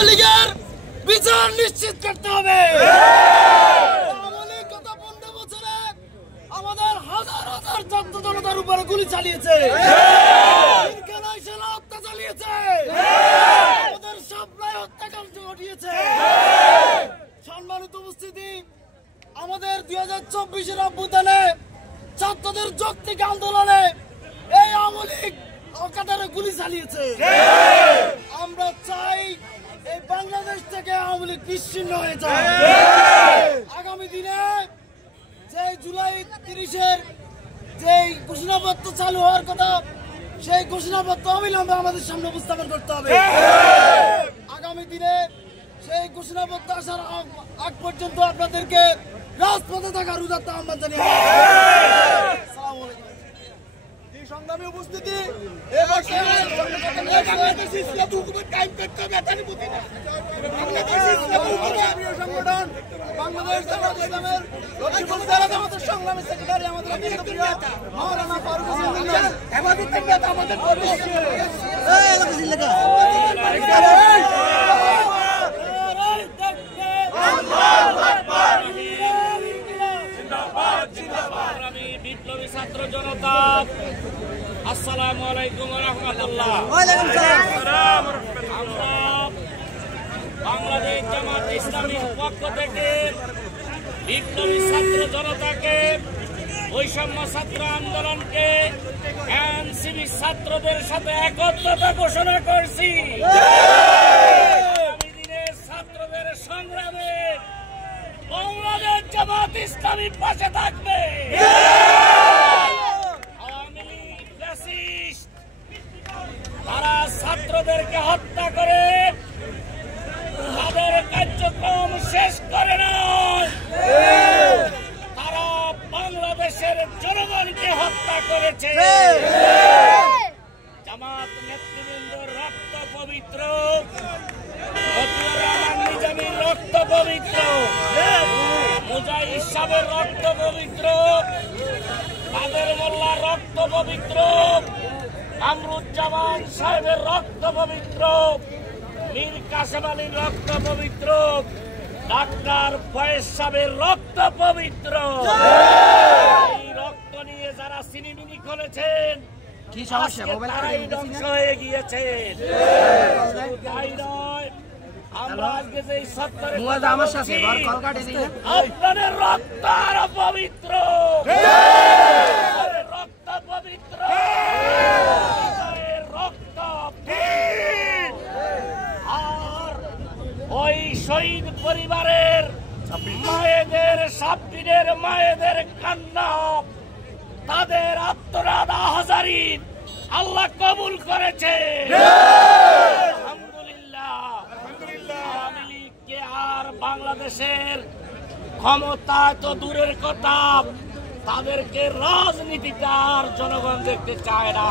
আওয়ামী লীগের বিচার নিশ্চিত করতে হবে। আওয়ামী লীগ গত 15 বছরে আমাদের হাজার হাজার ছাত্র জনতার উপরে গুলি চালিয়েছে, হত্যা চালিয়েছে, আমাদের সপ্লাই হত্যাকাণ্ড ঘটিয়েছে। সম্মানিত উপস্থিতি, আমাদের 2024-এর অভ্যুত্থানে ছাত্রদের যৌক্তিক আন্দোলনে এই আওয়ামী লীগ অকাতরে গুলি চালিয়েছে। আমরা চাই এই বাংলাদেশ থেকে আওয়ামী লীগ বিচ্ছিন্ন হয়ে যায়। আগামী দিনে যে জুলাই 30-এর যে ঘোষণাপত্র চালু হওয়ার কথা, সেই ঘোষণাপত্র অবিলম্বে আমাদের সামনে উপস্থাপন করতে হবে। আগামী দিনে সেই ঘোষণাপত্র আসার আগ পর্যন্ত আপনাদেরকে রাজপথে থাকার উদাত্ত আহ্বান জানিয়ে সংগ্রামী উপস্থিতি, সংগঠন বাংলাদেশ জামাত ইসলামের লক্ষ্মীপুর জেলা জামাতের সংগ্রামী সেক্রেটারি আমাদের মাওলানা ফারুক বিপ্লবী ছাত্র জনতা, আসসালামু আলাইকুম ওয়া রাহমাতুল্লাহ। আমরা বাংলাদেশ জামাত ইসলামীর পক্ষ থেকে বিপ্লবী ছাত্র জনতাকে, বৈষম্য ছাত্র আন্দোলনকে, এনসিপি ছাত্রদের সাথে একত্রতা ঘোষণা করছি। আগামী দিনের ছাত্রদের সংগ্রামে বাংলাদেশ জামাত ইসলামী পাশে থাকবে। আওয়ামী লীগ ফ্যাসিস্ট তারা ছাত্রদেরকে হত্যা করে তাদের কার্যক্রম শেষ করে নয়, তারা বাংলাদেশের জনগণকে হত্যা করেছে। জামাত নেতৃবৃন্দ রক্ত পবিত্র, মতিউর রহমান নিজামীর রক্ত পবিত্র, মুজাহিদ সাহেবের রক্ত পবিত্র, কাদের মোল্লার রক্ত পবিত্র, কামরুজ্জামান সাহেবের রক্ত পবিত্র, মীর কাসেম আলীর রক্ত পবিত্র, ডাক্তার ফয়েজ সাহেবের রক্ত পবিত্র। এই রক্ত নিয়ে যারা সিনেমিনি করেছেন তারাই ধ্বংস হয়ে গিয়েছেন। তাই নয়, আমরা আজকে যে আপনাদের রক্ত আরো পবিত্র, রক্ত পবিত্র, রক্ত। আর ওই শহীদ পরিবারের মায়েদের, সাব্বিরের মায়েদের কান্না, তাদের আত্মনাদ আহাজারি আল্লাহ কবুল করেছে। আওয়ামী লীগকে আর বাংলাদেশের ক্ষমতা তো দূরের কথা, তাদেরকে রাজনীতিটা আর জনগণ দেখতে চায় না।